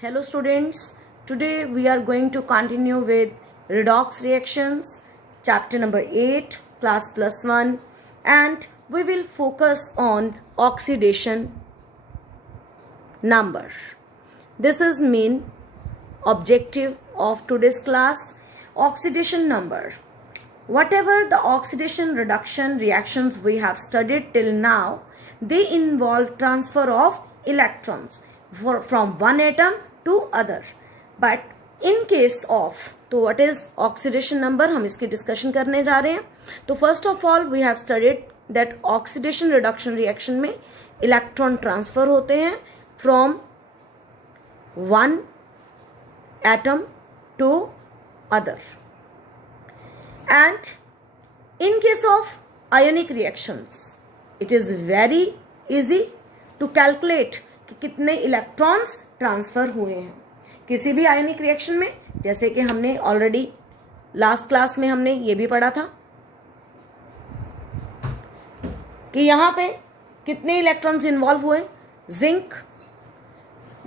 Hello students, today we are going to continue with redox reactions, chapter number 8, class plus 1, and we will focus on oxidation number. This is main objective of today's class, oxidation number. Whatever the oxidation reduction reactions we have studied till now, they involve transfer of electrons from one atom to other. But in case of, तो what is oxidation number, हम इसकी discussion करने जा रहे हैं. तो first of all we have studied that oxidation reduction reaction में electron transfer होते हैं from one atom to other. And in case of ionic reactions, it is very easy to calculate कि कितने इलेक्ट्रॉन्स ट्रांसफर हुए हैं किसी भी आयनिक reaction में. जैसे कि हमने ऑलरेडी लास्ट क्लास में हमने ये भी पढ़ा था कि यहाँ पे कितने इलेक्ट्रॉन्स इन्वॉल्व हुए. जिंक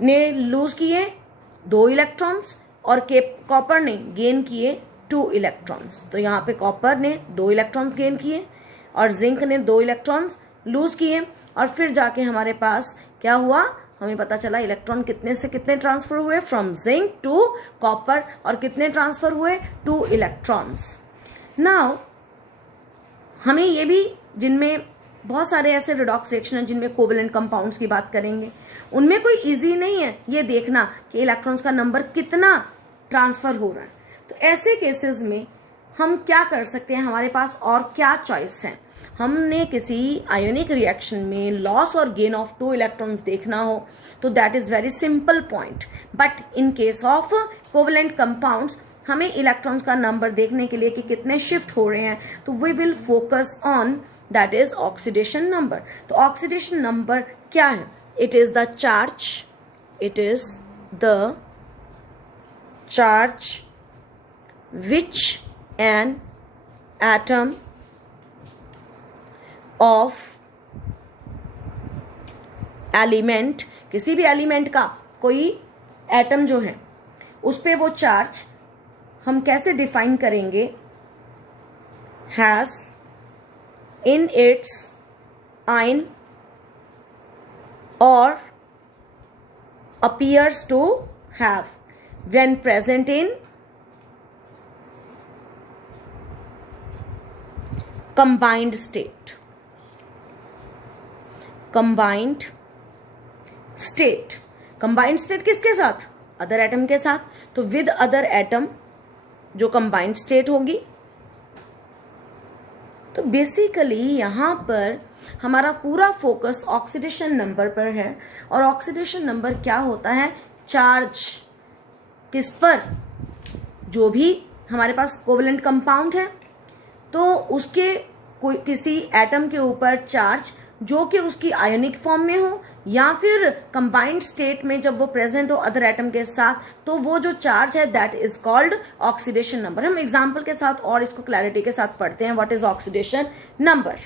ने लूज किए 2 इलेक्ट्रॉन्स और कॉपर ने गेन किए 2 इलेक्ट्रॉन्स. तो यहाँ पे कॉपर ने 2 इलेक्ट्रॉन्स गेन किए और जिंक ने 2 इलेक्ट्रॉन्स लूज किए. और फिर जाके हमारे पास क्या हुआ, हमें पता चला इलेक्ट्रॉन कितने से कितने ट्रांसफर हुए फ्रॉम जिंक टू कॉपर, और कितने ट्रांसफर हुए 2 इलेक्ट्रॉन्स. नाउ हमें ये भी, जिनमें बहुत सारे ऐसे रिडॉक्स रिएक्शन हैं जिनमें कोवेलेंट कंपाउंड्स की बात करेंगे, उनमें कोई इजी नहीं है ये देखना कि इलेक्ट्रॉन्स का नंबर कितना ट्रांसफर हो रहा है. तो ऐसे केसेस में हम क्या कर सकते हैं, हमारे पास और क्या चॉइस है. हमने किसी आयोनिक रिएक्शन में लॉस और गेन ऑफ 2 इलेक्ट्रॉन्स देखना हो तो that is very simple point. But in case of covalent compounds हमें इलेक्ट्रॉन्स का नंबर देखने के लिए कि कितने शिफ्ट हो रहे हैं, तो we will focus on that is oxidation number. तो ऑक्सीडेशन नंबर क्या है? It is the charge, it is the charge which an atom of element, किसी भी एलिमेंट का कोई एटम जो है उस पे वो चार्ज हम कैसे डिफाइन करेंगे, हैज इन इट्स आयन और appears to have when present in combined state. combined state, combined state किसके साथ? अदर एटम के साथ. तो विद अदर एटम जो combined state होगी. तो बेसिकली यहां पर हमारा पूरा फोकस ऑक्सीडेशन नंबर पर है. और ऑक्सीडेशन नंबर क्या होता है? चार्ज किस पर? जो भी हमारे पास कोवेलेंट कंपाउंड है तो उसके कोई किसी एटम के ऊपर चार्ज जो कि उसकी आयोनिक फॉर्म में हो या फिर कंबाइंड स्टेट में जब वो प्रेजेंट हो अदर एटम के साथ, तो वो जो चार्ज है that is called oxidation number. हम एग्जांपल के साथ और इसको क्लैरिटी के साथ पढ़ते हैं व्हाट इज ऑक्सीडेशन नंबर.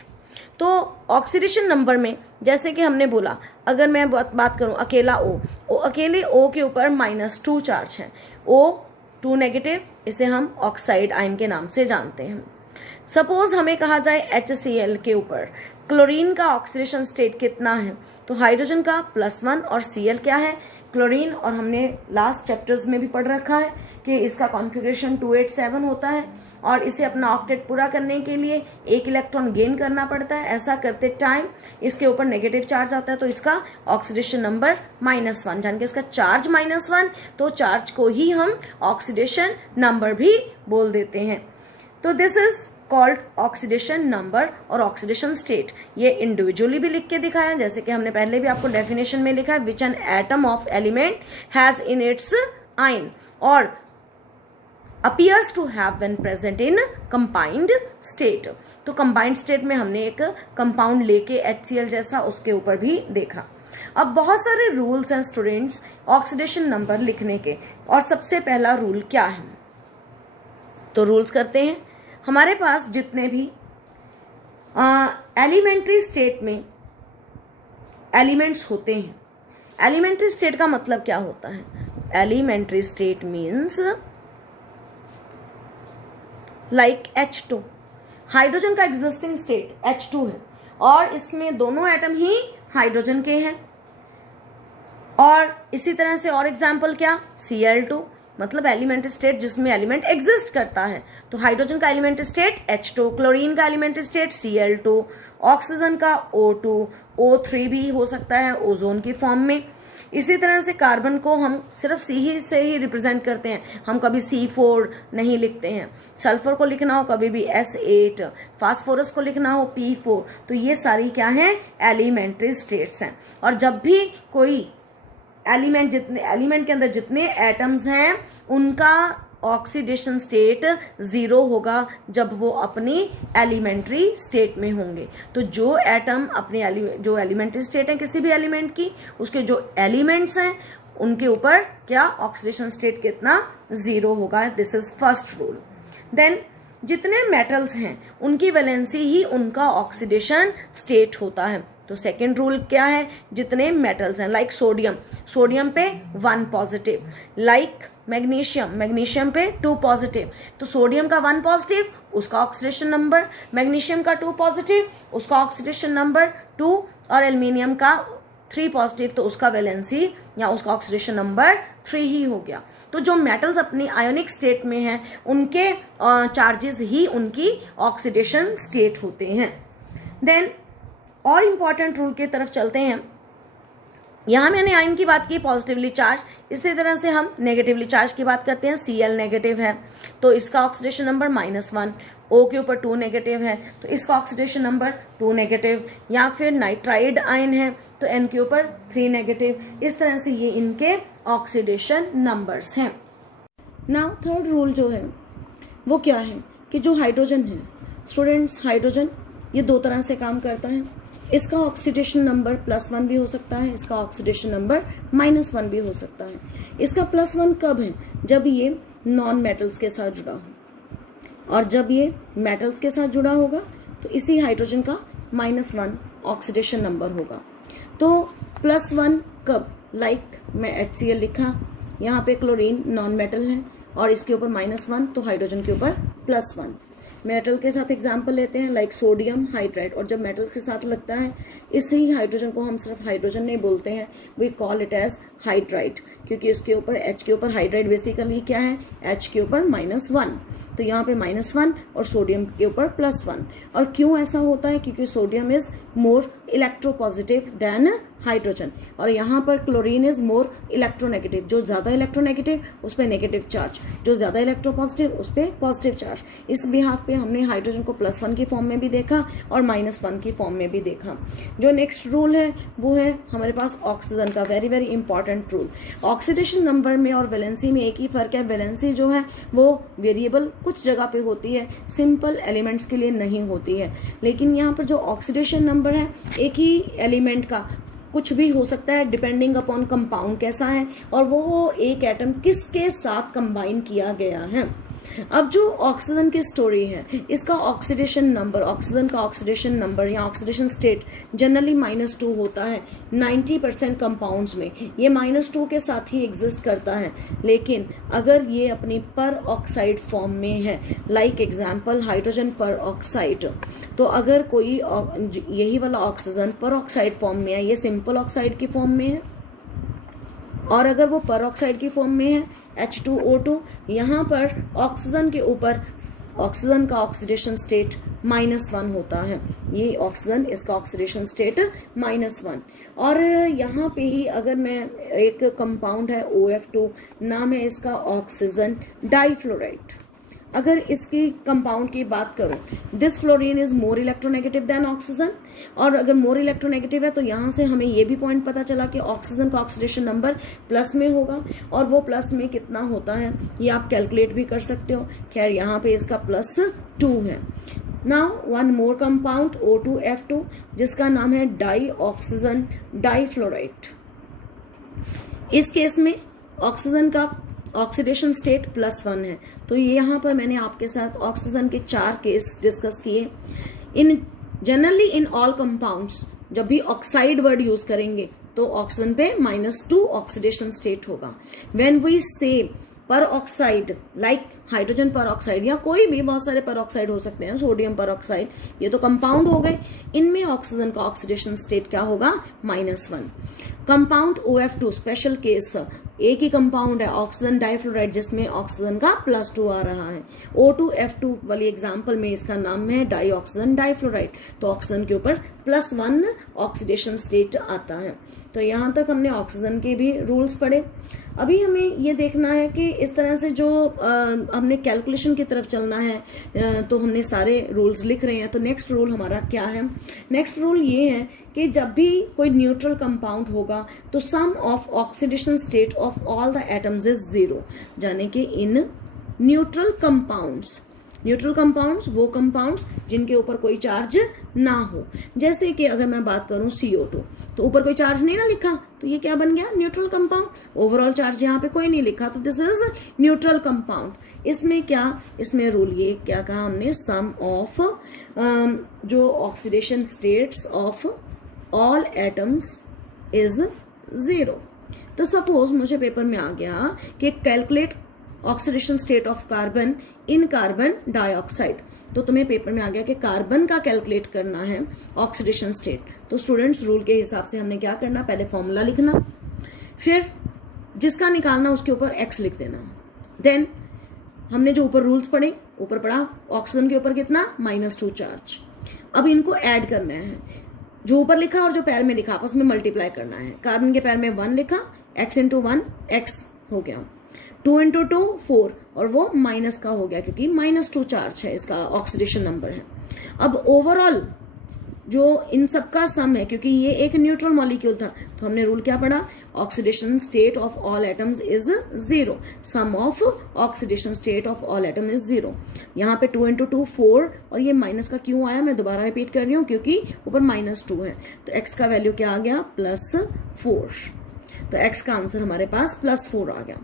तो ऑक्सीडेशन नंबर में जैसे कि हमने बोला, अगर मैं बात करूं अकेला O, अकेले O के ऊपर -2 चार्ज है. O2 नेगेटिव, इसे हम ऑक्साइड आयन के नाम से जानते हैं. सपोज हमें कहा जाए HCl के ऊपर क्लोरीन का ऑक्सीडेशन स्टेट कितना है, तो हाइड्रोजन का +1 और Cl क्या है? क्लोरीन. और हमने लास्ट चैप्टर्स में भी पढ़ रखा है कि इसका कॉन्फ़िगरेशन 287 होता है और इसे अपना ऑक्टेट पूरा करने के लिए 1 इलेक्ट्रॉन गेन करना पड़ता है. ऐसा करते टाइम इसके ऊपर नेगेटिव चार्ज आता है तो इसका ऑक्सीडेशन नंबर -1, जान के इसका चार्ज -1, तो चार्ज को ही हम ऑक्सीडेशन नंबर भी बोल देते हैं. तो this is called oxidation number और ऑक्सीडेशन स्टेट. ये इंडिविजुअली भी लिख के दिखाया, जैसे कि हमने पहले भी आपको डेफिनेशन में लिखा है, विच an atom of element has in its ion और appears to have when present in combined state. तो combined state में हमने एक कंपाउंड लेके HCl जैसा उसके ऊपर भी देखा. अब बहुत सारे रूल्स हैं स्टूडेंट्स ऑक्सीडेशन नंबर लिखने के, और सबसे पहला रूल क्या है, तो रूल्स करते हैं. हमारे पास जितने भी एलिमेंट्री स्टेट में एलिमेंट्स होते हैं, एलिमेंट्री स्टेट का मतलब क्या होता है? Elementary state means like H2। Hydrogen का एग्जिस्टिंग स्टेट H2 है और इसमें दोनों एटम ही हाइड्रोजन के हैं। और इसी तरह से और एग्जाम्पल क्या, Cl2, मतलब एलिमेंट्री स्टेट जिसमें एलिमेंट एग्जिस्ट करता है। तो हाइड्रोजन का एलिमेंट्री स्टेट H2, क्लोरीन का एलिमेंट्री स्टेट Cl2, ऑक्सीजन का O2, O3 भी हो सकता है ओजोन की फॉर्म में। इसी तरह से कार्बन को हम सिर्फ C से ही रिप्रेजेंट करते हैं, हम कभी C4 नहीं लिखते हैं। सल्फर को लिखना हो कभी भी S8, फास्फोरस को लिखना हो P4। तो ये सारी क्या है, एलिमेंट्री स्टेट्स हैं। और जब भी कोई एलिमेंट के अंदर जितने एटम्स हैं उनका ऑक्सीडेशन स्टेट 0 होगा जब वो अपनी एलिमेंट्री स्टेट में होंगे। तो जो एटम अपनी जो एलिमेंट्री स्टेट है किसी भी एलिमेंट की, उसके जो एलिमेंट्स हैं उनके ऊपर क्या ऑक्सीडेशन स्टेट कितना, 0 होगा। This is first rule. Then जितने मेटल्स हैं उनकी वैलेंसी ही उनका ऑक्सीडेशन स्टेट होता है। तो सेकेंड रूल क्या है, जितने मेटल्स हैं लाइक सोडियम पे 1 पॉजिटिव, लाइक मैग्नीशियम पे 2 पॉजिटिव। तो सोडियम का 1 पॉजिटिव उसका ऑक्सीडेशन नंबर, मैग्नीशियम का 2 पॉजिटिव उसका ऑक्सीडेशन नंबर 2, और एल्युमिनियम का 3 पॉजिटिव तो उसका वैलेंसी या उसका ऑक्सीडेशन नंबर 3 ही हो गया। तो जो मेटल्स अपनी आयोनिक स्टेट में हैं उनके चार्जेस ही उनकी ऑक्सीडेशन स्टेट होते हैं। देन और इंपॉर्टेंट रूल की तरफ चलते हैं। यहां मैंने आयन की बात की पॉजिटिवली चार्ज, इसी तरह से हम नेगेटिवली चार्ज की बात करते हैं। Cl नेगेटिव है तो इसका ऑक्सीडेशन नंबर -1, O के ऊपर 2 नेगेटिव है तो इसका ऑक्सीडेशन नंबर 2 नेगेटिव, या फिर नाइट्राइड आयन है तो N के ऊपर 3 नेगेटिव। इस तरह से ये इनके ऑक्सीडेशन नंबर्स हैं। नाउ थर्ड रूल जो है वो क्या है कि जो हाइड्रोजन है, स्टूडेंट्स हाइड्रोजन ये 2 तरह से काम करता है। इसका ऑक्सीडेशन नंबर +1 भी हो सकता है, इसका ऑक्सीडेशन नंबर -1 भी हो सकता है। इसका +1 कब है, जब ये नॉन मेटल्स के साथ जुड़ा हो, और जब ये मेटल्स के साथ जुड़ा होगा तो इसी हाइड्रोजन का -1 ऑक्सीडेशन नंबर होगा। तो +1 कब, लाइक मैं HCl लिखा, यहाँ पे क्लोरीन नॉन मेटल है और इसके ऊपर -1 तो हाइड्रोजन के ऊपर +1। मेटल के साथ एग्जाम्पल लेते हैं लाइक सोडियम हाइड्राइड, और जब मेटल्स के साथ लगता है इसी हाइड्रोजन को हम सिर्फ हाइड्रोजन नहीं बोलते हैं, we call it as hydride, क्योंकि इसके ऊपर H के ऊपर हाइड्राइड बेसिकली क्या है, H के ऊपर -1, तो यहाँ पे -1 और सोडियम के ऊपर +1। और क्यों ऐसा होता है, क्योंकि sodium is more electropositive than hydrogen, और यहाँ पर क्लोरीन इज मोर इलेक्ट्रोनेगेटिव, जो ज्यादा इलेक्ट्रोनेगेटिव उस पर नेगेटिव चार्ज, जो ज्यादा इलेक्ट्रोपॉजिटिव उस पर पॉजिटिव चार्ज। इस बिहाफ पे हमने हाइड्रोजन को +1 की फॉर्म में भी देखा और -1 की फॉर्म में भी देखा। जो नेक्स्ट रूल है वो है हमारे पास ऑक्सीजन का, very very important rule. Oxidation number में और वैलेंसी में एक ही फर्क है, वैलेंसी जो है वो वेरिएबल कुछ जगह पे होती है, सिंपल एलिमेंट्स के लिए नहीं होती है। लेकिन यहाँ पर जो ऑक्सीडेशन नंबर है एक ही एलिमेंट का कुछ भी हो सकता है डिपेंडिंग अपॉन कंपाउंड कैसा है और वो एक एटम किसके साथ कंबाइन किया गया है। अब जो ऑक्सीजन की स्टोरी है, इसका ऑक्सीडेशन नंबर, ऑक्सीजन का ऑक्सीडेशन नंबर या ऑक्सीडेशन स्टेट जनरली -2 होता है 90% कंपाउंड्स में, ये -2 के साथ ही एग्जिस्ट करता है। लेकिन अगर ये अपनी पर ऑक्साइड फॉर्म में है, लाइक एग्जांपल हाइड्रोजन पर ऑक्साइड, तो अगर कोई यही वाला ऑक्सीजन पर ऑक्साइड फॉर्म में है, ये सिंपल ऑक्साइड की फॉर्म में है, और अगर वो पर ऑक्साइड की फॉर्म में है H2O2, यहाँ पर ऑक्सीजन के ऊपर ऑक्सीजन का ऑक्सीडेशन स्टेट -1 होता है, ये ऑक्सीजन इसका ऑक्सीडेशन स्टेट -1। और यहाँ पे ही अगर मैं एक कंपाउंड है OF2, नाम है इसका ऑक्सीजन डाइफ्लोराइड, अगर इसकी कंपाउंड की बात करूं, this fluorine is more electronegative than oxygen, और अगर मोर इलेक्ट्रोनेगेटिव है तो यहां से हमें ये भी पॉइंट पता चला कि ऑक्सीजन का ऑक्सीडेशन नंबर प्लस में होगा, और वो प्लस में कितना होता है ये आप कैलकुलेट भी कर सकते हो। खैर यहाँ पे इसका +2 है। Now one more compound O2F2 जिसका नाम है डाई ऑक्सीजन डाइफ्लोराइड। इस केस में ऑक्सीजन का ऑक्सीडेशन स्टेट +1 है। तो यहाँ पर मैंने आपके साथ ऑक्सीजन के 4 केस डिस्कस किए। इन जनरली इन ऑल कंपाउंड्स जब भी ऑक्साइड वर्ड यूज करेंगे तो ऑक्सीजन पे -2 ऑक्सीडेशन स्टेट होगा। व्हेन वी से पर ऑक्साइड लाइक हाइड्रोजन पर ऑक्साइड या कोई भी, बहुत सारे पर ऑक्साइड हो सकते हैं, सोडियम पर ऑक्साइड, ये तो कंपाउंड हो गए, इनमें ऑक्सीजन का ऑक्सीडेशन स्टेट क्या होगा, -1। कंपाउंड OF2 स्पेशल केस, एक ही कंपाउंड है ऑक्सीजन डाइफ्लोराइड जिसमें ऑक्सीजन का +2 आ रहा है। O2F2 वाली एग्जांपल में इसका नाम है डाई ऑक्सीजन डाइफ्लोराइड, तो ऑक्सीजन के ऊपर +1 ऑक्सीडेशन स्टेट आता है। तो यहां तक हमने ऑक्सीजन के भी रूल्स पढ़े। अभी हमें ये देखना है कि इस तरह से जो हमने कैलकुलेशन की तरफ चलना है, तो हमने सारे रूल्स लिख रहे हैं। तो नेक्स्ट रूल हमारा क्या है, नेक्स्ट रूल ये है कि जब भी कोई न्यूट्रल कंपाउंड होगा तो sum of oxidation state of all the atoms is 0, यानी कि in neutral compounds, neutral compounds वो कंपाउंड्स जिनके ऊपर कोई चार्ज ना हो, जैसे कि अगर मैं बात करूं CO2, तो ऊपर कोई चार्ज नहीं ना लिखा, तो ये क्या बन गया, न्यूट्रल कंपाउंड। ओवरऑल चार्ज यहाँ पे कोई नहीं लिखा, तो दिस इज न्यूट्रल कंपाउंड। इसमें क्या, इसमें रूल ये क्या कहा हमने, सम ऑफ जो oxidation states of all atoms is 0। तो सपोज मुझे पेपर में आ गया कि calculate oxidation state of carbon in carbon dioxide, तो तुम्हें पेपर में आ गया कि कार्बन का कैलकुलेट करना है ऑक्सीडेशन स्टेट। तो स्टूडेंट्स रूल के हिसाब से हमने क्या करना, पहले फॉर्मूला लिखना, फिर जिसका निकालना उसके ऊपर x लिख देना। देन हमने जो ऊपर रूल्स पढ़े, ऊपर पढ़ा ऑक्सीजन के ऊपर कितना, -2 चार्ज। अब इनको ऐड करना है, जो ऊपर लिखा और जो पैर में लिखा आपस में मल्टीप्लाई करना है। कार्बन के पैर में 1 लिखा, x इंटू 1 x हो गया, 2 इंटू 2 4, और वो माइनस का हो गया क्योंकि -2 चार्ज है, इसका ऑक्सीडेशन नंबर है। अब ओवरऑल जो इन सबका सम है, क्योंकि ये एक न्यूट्रल मॉलिक्यूल था, तो हमने रूल क्या पढ़ा, oxidation state of all atoms is 0, sum of oxidation state of all atom is 0। यहाँ पे 2 इंटू 2 4, और ये माइनस का क्यों आया, मैं दोबारा रिपीट कर रही हूँ, क्योंकि ऊपर -2 है, तो x का वैल्यू क्या आ गया, +4। तो x का आंसर हमारे पास +4 आ गया।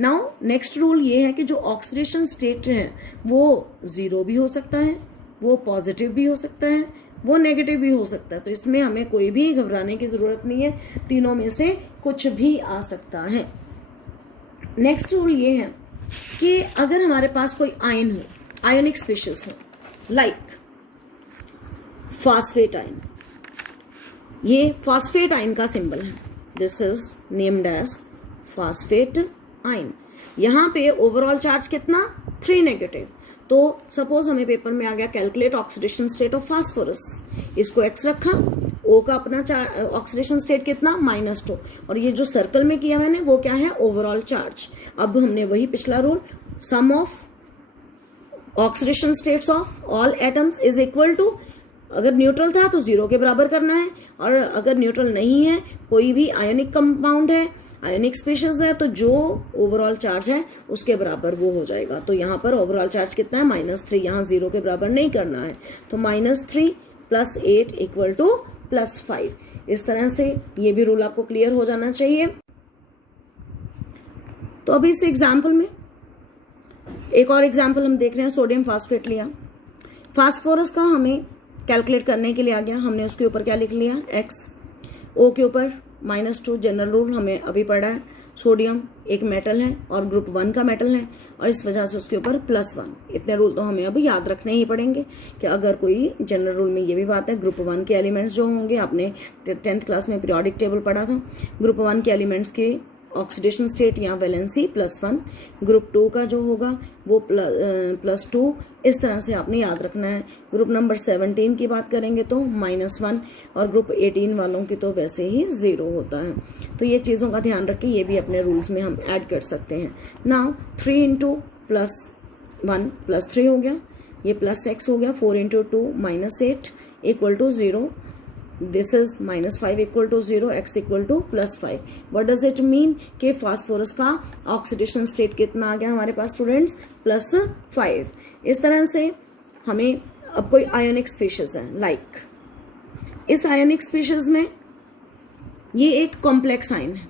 नाउ नेक्स्ट रूल ये है कि जो ऑक्सीडेशन स्टेट है वो 0 भी हो सकता है, वो पॉजिटिव भी हो सकता है, वो नेगेटिव भी हो सकता है। तो इसमें हमें कोई भी घबराने की जरूरत नहीं है, तीनों में से कुछ भी आ सकता है। नेक्स्ट रूल ये है कि अगर हमारे पास कोई आयन हो, आयोनिक स्पीशीज हो, लाइक फॉस्फेट आयन, ये फॉस्फेट आयन का सिंबल है, this is named as phosphate ion. यहां पे ओवरऑल चार्ज कितना, 3 नेगेटिव। तो सपोज हमें पेपर में आ गया calculate oxidation state of phosphorus, इसको x रखा, O का अपना ऑक्सीडेशन स्टेट कितना, -2, और ये जो सर्कल में किया मैंने वो क्या है, ओवरऑल चार्ज। अब हमने वही पिछला rule, sum of oxidation states of all atoms is equal to, अगर न्यूट्रल था तो 0 के बराबर करना है, और अगर न्यूट्रल नहीं है, कोई भी आयोनिक कंपाउंड है, आयोनिक स्पीशीज है, तो जो ओवरऑल चार्ज है उसके बराबर वो हो जाएगा। तो यहाँ पर ओवरऑल चार्ज कितना है, -3, यहाँ 0 के बराबर नहीं करना है, तो -3 + 8 = +5। इस तरह से ये भी रूल आपको क्लियर हो जाना चाहिए। तो अभी इस एग्जाम्पल में एक और एग्जाम्पल हम देख रहे हैं, सोडियम फास्फेट लिया, फास्फोरस का हमें कैलकुलेट करने के लिए आ गया, हमने उसके ऊपर क्या लिख लिया, x, O के ऊपर -2, जनरल रूल हमें अभी पढ़ा है, सोडियम एक मेटल है और ग्रुप 1 का मेटल है, और इस वजह से उसके ऊपर +1। इतने रूल तो हमें अभी याद रखने ही पड़ेंगे कि अगर कोई जनरल रूल में ये भी बात है, ग्रुप 1 के एलिमेंट्स जो होंगे, आपने 10th क्लास में पीरियोडिक टेबल पढ़ा था, ग्रुप 1 के एलिमेंट्स के ऑक्सीडेशन स्टेट या वैलेंसी +1, ग्रुप 2 का जो होगा वो +2, इस तरह से आपने याद रखना है। ग्रुप नंबर 17 की बात करेंगे तो -1, और ग्रुप 18 वालों की तो वैसे ही 0 होता है। तो ये चीज़ों का ध्यान रख के ये भी अपने रूल्स में हम ऐड कर सकते हैं। नाउ 3 इंटू +1 +3 हो गया, ये +x हो गया, 4 into 2 -8 = 0, this is -5 = 0, x = +5। what does it mean कि फास्फोरस का ऑक्सीडेशन स्टेट कितना आ गया हमारे पास स्टूडेंट्स, +5। इस तरह से हमें अब कोई आयोनिक स्पीशीज है, लाइक इस आयोनिक स्पीशीज में ये एक कॉम्प्लेक्स आयन है,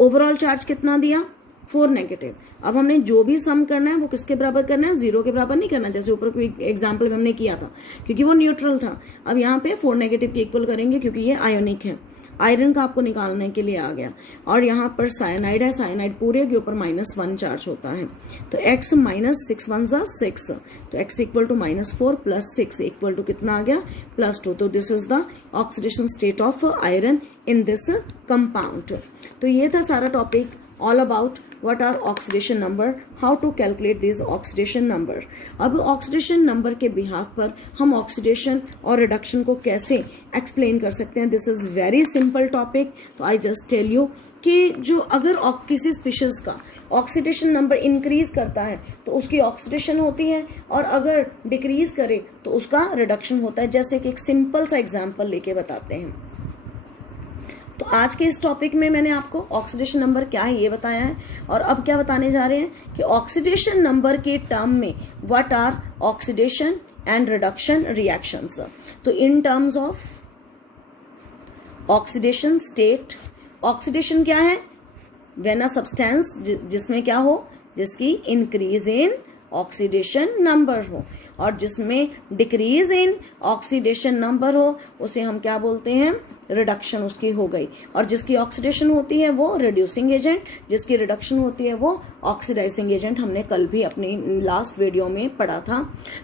ओवरऑल चार्ज कितना दिया, 4 नेगेटिव। अब हमने जो भी सम करना है वो किसके बराबर करना है, 0 के बराबर नहीं करना, जैसे ऊपर कोई एग्जाम्पल में हमने किया था, क्योंकि वो न्यूट्रल था। अब यहाँ पे 4 नेगेटिव के इक्वल करेंगे क्योंकि ये आयोनिक है। आयरन का आपको निकालने के लिए आ गया, और यहाँ पर साइनाइड है, साइनाइड पूरे के ऊपर -1 चार्ज होता है, तो x -6 1 6, तो x equal to -4 plus 6 equal to कितना आ गया +2। तो this is the oxidation state of iron in this compound. तो ये था सारा topic all about what are oxidation number, how to calculate these oxidation number। अब oxidation number के बिहाफ पर हम oxidation और reduction को कैसे explain कर सकते हैं, this is very simple topic। तो I just tell you कि जो अगर किसी species का ऑक्सीडेशन नंबर इंक्रीज करता है तो उसकी ऑक्सीडेशन होती है, और अगर डिक्रीज करे तो उसका रिडक्शन होता है। जैसे कि एक सिंपल सा एग्जांपल लेके बताते हैं। तो आज के इस टॉपिक में मैंने आपको ऑक्सीडेशन नंबर क्या है ये बताया है, और अब क्या बताने जा रहे हैं कि ऑक्सीडेशन नंबर के टर्म में what are oxidation and reduction reactions. तो in terms of oxidation state, oxidation क्या है, व्हेन अ सब्सटेंस जिसमें क्या हो, जिसकी इंक्रीज इन ऑक्सीडेशन नंबर हो, और जिसमें डिक्रीज इन ऑक्सीडेशन नंबर हो उसे हम क्या बोलते हैं, रिडक्शन उसकी हो गई। और जिसकी ऑक्सीडेशन होती है वो रिड्यूसिंग एजेंट, जिसकी रिडक्शन होती है वो ऑक्सीडाइजिंग एजेंट। हमने कल भी अपनी लास्ट वीडियो में पढ़ा था।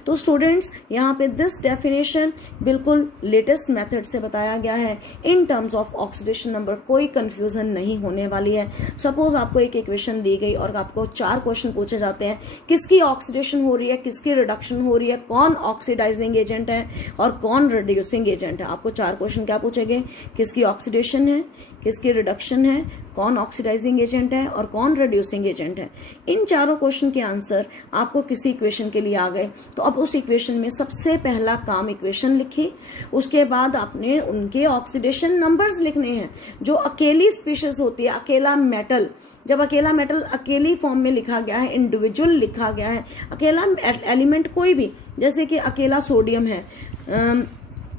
तो स्टूडेंट्स यहाँ पे दिस डेफिनेशन बिल्कुल लेटेस्ट मेथड से बताया गया है इन टर्म्स ऑफ ऑक्सीडेशन नंबर, कोई कंफ्यूजन नहीं होने वाली है। सपोज आपको एक इक्वेशन दी गई और आपको 4 क्वेश्चन पूछे जाते हैं, किसकी ऑक्सीडेशन हो रही है, किसकी रिडक्शन हो रही है, कौन ऑक्सीडाइजिंग एजेंट है और कौन रिड्यूसिंग एजेंट है। आपको 4 क्वेश्चन क्या पूछेंगे, किसकी ऑक्सीडेशन है, किसकी रिडक्शन है, कौन ऑक्सीडाइजिंग एजेंट है और कौन रिड्यूसिंग एजेंट है। इन चारों क्वेश्चन के आंसर आपको किसी इक्वेशन के लिए आ गए तो अब उस इक्वेशन में सबसे पहला काम इक्वेशन लिखी, उसके बाद आपने उनके ऑक्सीडेशन नंबर्स लिखने हैं। जो अकेली स्पीशीज होती है, अकेला मेटल, जब अकेला मेटल अकेली फॉर्म में लिखा गया है, इंडिविजुअल लिखा गया है, अकेला एलिमेंट कोई भी, जैसे कि अकेला सोडियम है,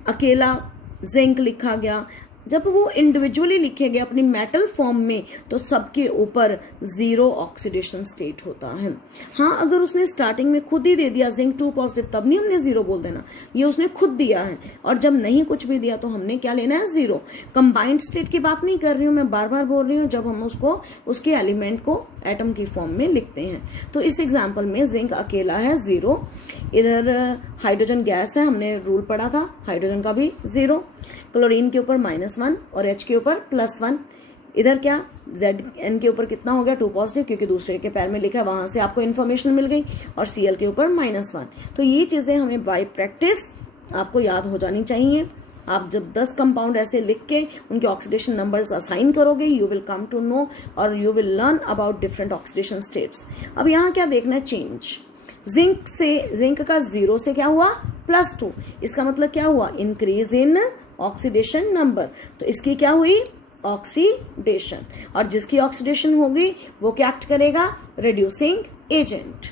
अकेला जिंक लिखा गया, जब वो इंडिविजुअली लिखे गए अपनी मेटल फॉर्म में तो सबके ऊपर 0 ऑक्सीडेशन स्टेट होता है। हाँ, अगर उसने स्टार्टिंग में खुद ही दे दिया जिंक 2 पॉजिटिव, तब नहीं हमने 0 बोल देना, ये उसने खुद दिया है। और जब नहीं कुछ भी दिया तो हमने क्या लेना है, 0। कंबाइंड स्टेट की बात नहीं कर रही हूं मैं, बार बार बोल रही हूँ, जब हम उसको उसके एलिमेंट को एटम की फॉर्म में लिखते हैं। तो इस एग्जाम्पल में जिंक अकेला है 0, इधर हाइड्रोजन गैस है, हमने रूल पढ़ा था, हाइड्रोजन का भी 0, क्लोरीन के ऊपर -1 और H के ऊपर +1, इधर क्या Zn के ऊपर कितना हो गया 2 पॉजिटिव, क्योंकि दूसरे के पैर में लिखा है, वहां से आपको इन्फॉर्मेशन मिल गई, और Cl के ऊपर -1। तो ये चीजें हमें बाय प्रैक्टिस आपको याद हो जानी चाहिए। आप जब 10 कंपाउंड ऐसे लिख के उनके ऑक्सीडेशन नंबर्स असाइन करोगे, you will come to know और you will learn about different oxidation states. अब यहाँ क्या देखना है, चेंज। जिंक का 0 से क्या हुआ +2, इसका मतलब क्या हुआ, इंक्रीज इन ऑक्सीडेशन नंबर। तो इसकी क्या हुई, ऑक्सीडेशन, और जिसकी ऑक्सीडेशन होगी वो क्या एक्ट करेगा, रिड्यूसिंग एजेंट।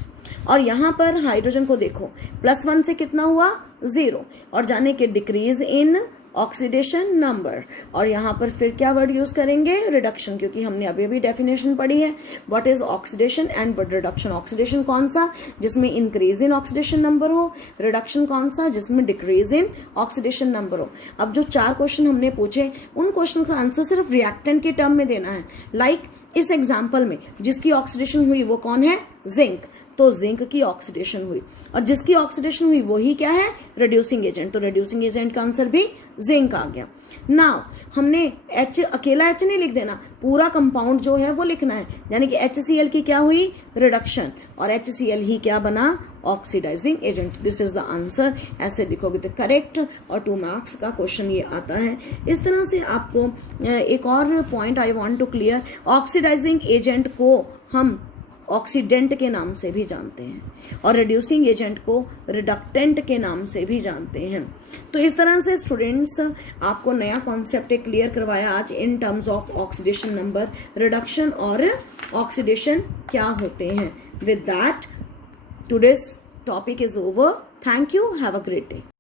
और यहां पर हाइड्रोजन को देखो, +1 से कितना हुआ 0, और जाने के डिक्रीज इन ऑक्सीडेशन नंबर, और यहां पर फिर क्या वर्ड यूज करेंगे, रिडक्शन, क्योंकि हमने अभी अभी डेफिनेशन पढ़ी है what is oxidation and reduction. Oxidation कौन सा, जिसमें इंक्रीज इन ऑक्सीडेशन नंबर हो, रिडक्शन कौन सा, जिसमें डिक्रीज इन ऑक्सीडेशन नंबर हो। अब जो 4 क्वेश्चन हमने पूछे, उन क्वेश्चन का आंसर सिर्फ रिएक्टेंट के टर्म में देना है। लाइक इस एग्जाम्पल में जिसकी ऑक्सीडेशन हुई वो कौन है, जिंक, तो जिंक की ऑक्सीडेशन हुई, और जिसकी ऑक्सीडेशन हुई वो ही क्या है, रिड्यूसिंग एजेंट, तो रिड्यूसिंग एजेंट का आंसर भी जिंक आ गया। नाउ हमने H अकेला H नहीं लिख देना, पूरा कंपाउंड जो है वो लिखना है, यानी कि HCl की क्या हुई, रिडक्शन, और HCl ही क्या बना, oxidising agent. This is the answer, ऐसे लिखोगे तो करेक्ट, और 2 मार्क्स का क्वेश्चन ये आता है। इस तरह से आपको एक और point I want to clear, oxidising agent को हम ऑक्सीडेंट के नाम से भी जानते हैं और रिड्यूसिंग एजेंट को रिडक्टेंट के नाम से भी जानते हैं। तो इस तरह से स्टूडेंट्स आपको नया कॉन्सेप्ट क्लियर करवाया आज इन terms of oxidation number, reduction और ऑक्सीडेशन क्या होते हैं। With that today's topic is over. Thank you, have a great day.